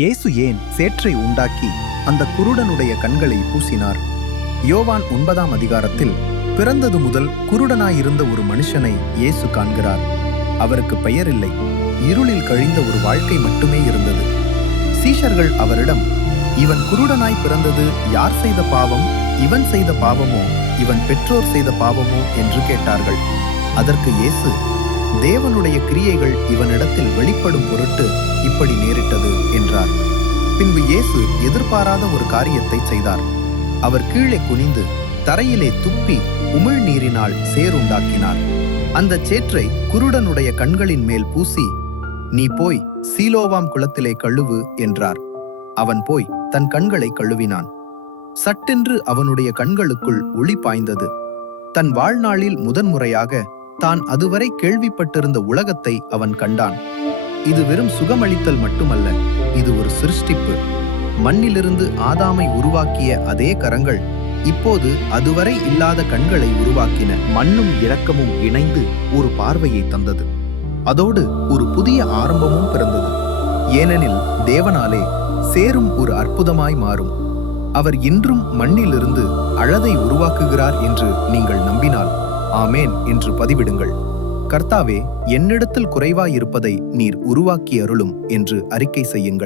இயேசு ஏன் சேற்றை உண்டாக்கி அந்த குருடனுடைய கண்களை பூசினார்? யோவான் ஒன்பதாம் அதிகாரத்தில் பிறந்தது முதல் குருடனாயிருந்த ஒரு மனுஷனை இயேசு காண்கிறார். அவருக்கு பெயர் இல்லை இருளில் கழிந்த ஒரு வாழ்க்கை மட்டுமே இருந்தது. சீஷர்கள் அவரிடம் இவன் குருடனாய் பிறந்தது யார் செய்த பாவம்? இவன் செய்த பாவமோ? இவன் பெற்றோர் செய்த பாவமோ? என்று கேட்டார்கள். அதற்கு இயேசு தேவனுடைய கிரியைகள் இவனிடத்தில் வெளிப்படும் பொருட்டு இப்படி நேரிட்டது என்றார். பின்பு இயேசு எதிர்பாராத ஒரு காரியத்தை செய்தார். அவர் கீழே குனிந்து தரையிலே துப்பி உமிழ்நீரினால் சேருண்டாக்கினார் அந்தச் சேற்றை குருடனுடைய கண்களின் மேல் பூசி நீ போய் சீலோவாம் குளத்திலே கழுவு என்றார். அவன் போய் தன் கண்களை கழுவினான். சட்டென்று அவனுடைய கண்களுக்குள் ஒளி பாய்ந்தது. தன் வாழ்நாளில் முதன்முறையாக தான் அதுவரை கேள்விப்பட்டிருந்த உலகத்தை அவன் கண்டான். இது வெறும் சுகமளித்தல் மட்டுமல்ல இது ஒரு சிருஷ்டிப்பு. மண்ணிலிருந்து ஆதாமை உருவாக்கிய அதே கரங்கள் இப்போது அதுவரை இல்லாத கண்களை உருவாக்கின மண்ணும் இரக்கமும் இணைந்து ஒரு பார்வையை தந்தது. அதோடு ஒரு புதிய ஆரம்பமும் பிறந்தது. ஏனெனில் தேவனாலே சேரும் ஒரு அற்புதமாய் மாறும். அவர் இன்றும் மண்ணிலிருந்து அழதை உருவாக்குகிறார் என்று நீங்கள் நம்பினால் ஆமேன் என்று பதிவிடுங்கள். கர்த்தாவே என்னிடத்தில் குறைவாயிருப்பதை நீர் உருவாக்கி அருளும் என்று அறிக்கை செய்யுங்கள்.